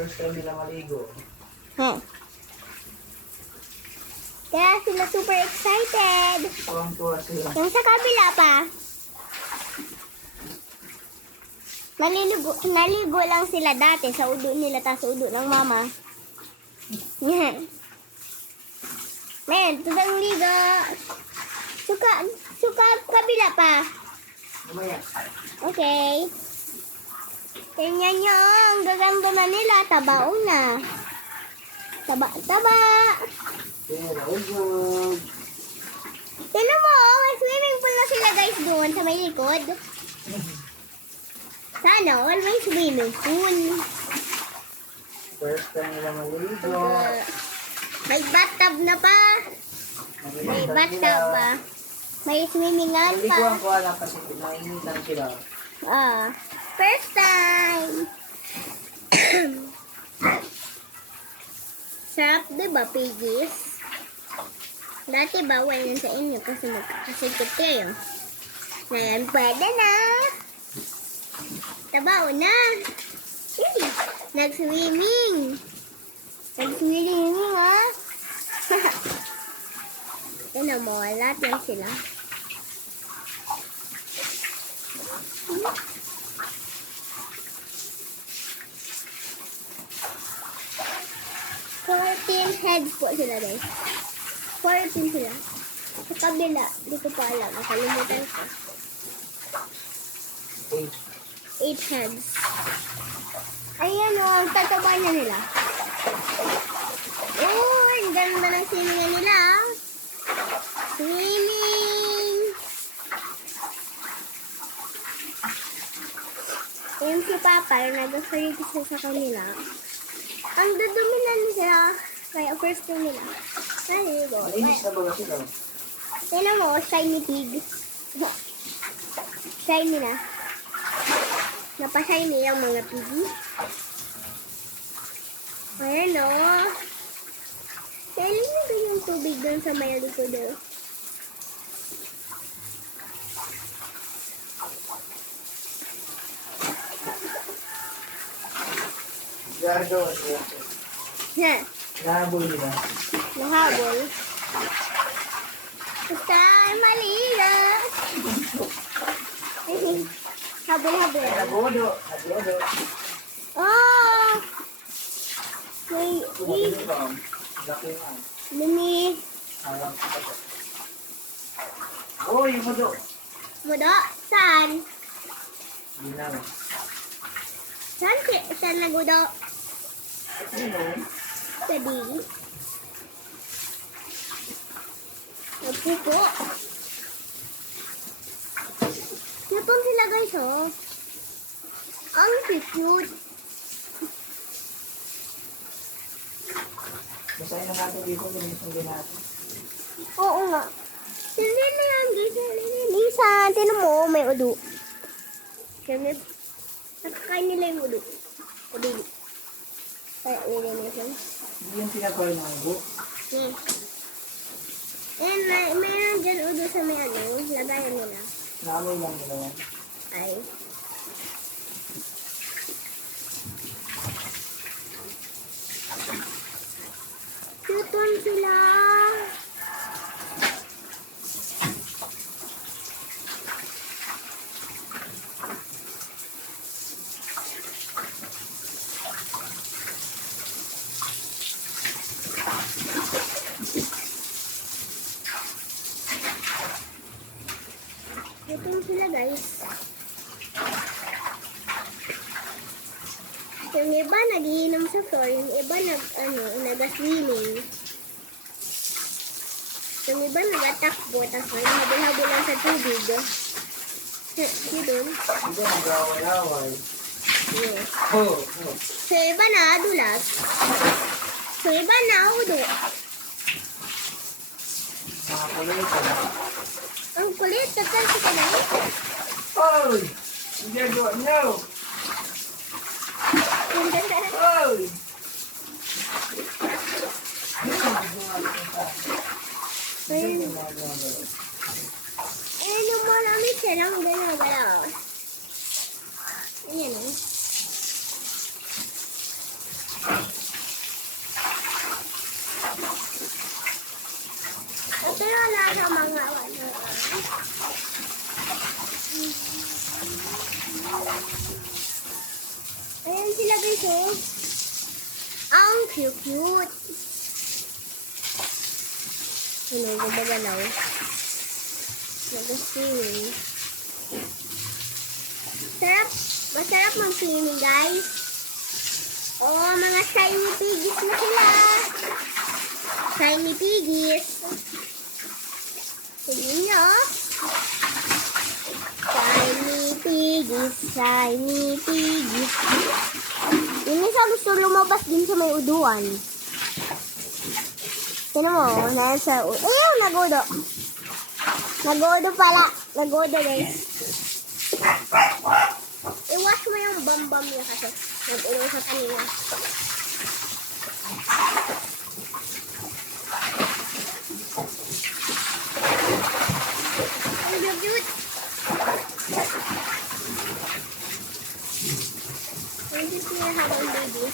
First time nila maligo. Huh. Kaya sila super excited. Tuwang-tuwa sila. Yung sa kabila pa. Naligo lang sila dati sa udo nila, tapos udo ng mama. Men, tudang ligo. Suka kabila pa. Mamaya. Okay. Tingnan nyo, ang gaganda na nila. Tabaon na. Taba. Pero, ugog. Tingnan mo, may swimming pool na sila guys doon sa may likod. Sana all may swimming pool. First time nila maligo. May bathtub na pa. May bathtub pa. May swimmingan Naliguan pa. ko alam kasi nainitan sila. First time. Sarap, diba, piggies? Dati bawal yan sa inyo kasi magkakasikip kayo. Ngayon, pwede na. Tabao na. Nag-swimming. Nag-swimming, ha? Yan mo, lahat yan sila. Fourteen heads po sila guys. 14 sila. Sa kabila, di ko pa alam. Nakalimutan ko. 8 heads. Ayan o, ang tataba niya nila. Oh, ang ganda ng swimming nila. Swimming! Ayan si Papa, nag-farito siya sa kanila. Ang dudumi na nila. Kaya first time nila. Naligo. Malinis na ba sila? Tignan mo, shiny pig. Shiny na. Napashiny yung mga piggy. Ayan o. Kailan na ba yung tubig doon sa may likod o? Gardo. Ha? Nahabol nila. Nahabol. Basta maligo. Habol-habol. Nagodo. Oh! May Laki nga. lumi. Oh, yung mudo. Mudo? Saan? Hindi namin. Saan nagudo? Ano? Tadi. Nagpupo. Cute sila guys oh. Ang cute. Basahin na natin dito. Linisin din natin. Oo nga. Hindi na yan guys. Linisan. Tinan mo, may udo. Kaya nakakain nila yung udo. Udo. Kaya linisan. Hindi yung pinagawin ng ugo. And mayroon dyan udo sa may lagayan nila. Naamoy lang nila yan. Ay. Cute sila. Cute sila guys. Yung iba nagiinom sa floor, yung iba nag-swimming. Yung iba nag-atakbo, tapos naghabol-habol lang sa tubig. Yun. Hindi, nag-away-away. Yes. Oh. So iba na adulas. So iba na udo. Mga kulito. Ang kulit, tatal sa kanay. Oy! Hindi nagawa. No! Oy! Ayun yung marami silang galaw-galaw. Ayan o. guys, oh. Ang cute-cute. Ano, gumagalaw. Nag-swimming. Sarap. Masarap mag-swimming, guys. Oh, mga shiny piggies na sila. Shiny piggies. Tingnan nyo. Shiny piggies, shiny piggies. Yung isa gusto lumabas din sa may uduan. Tignan mo, nasa uduan. Ayun, nagodo. Nagodo pala. Nagodo, guys. I-wash mo yung bambam niya kasi nag-ulo sa kanina. Ang cute. Ang cute niya habang baby.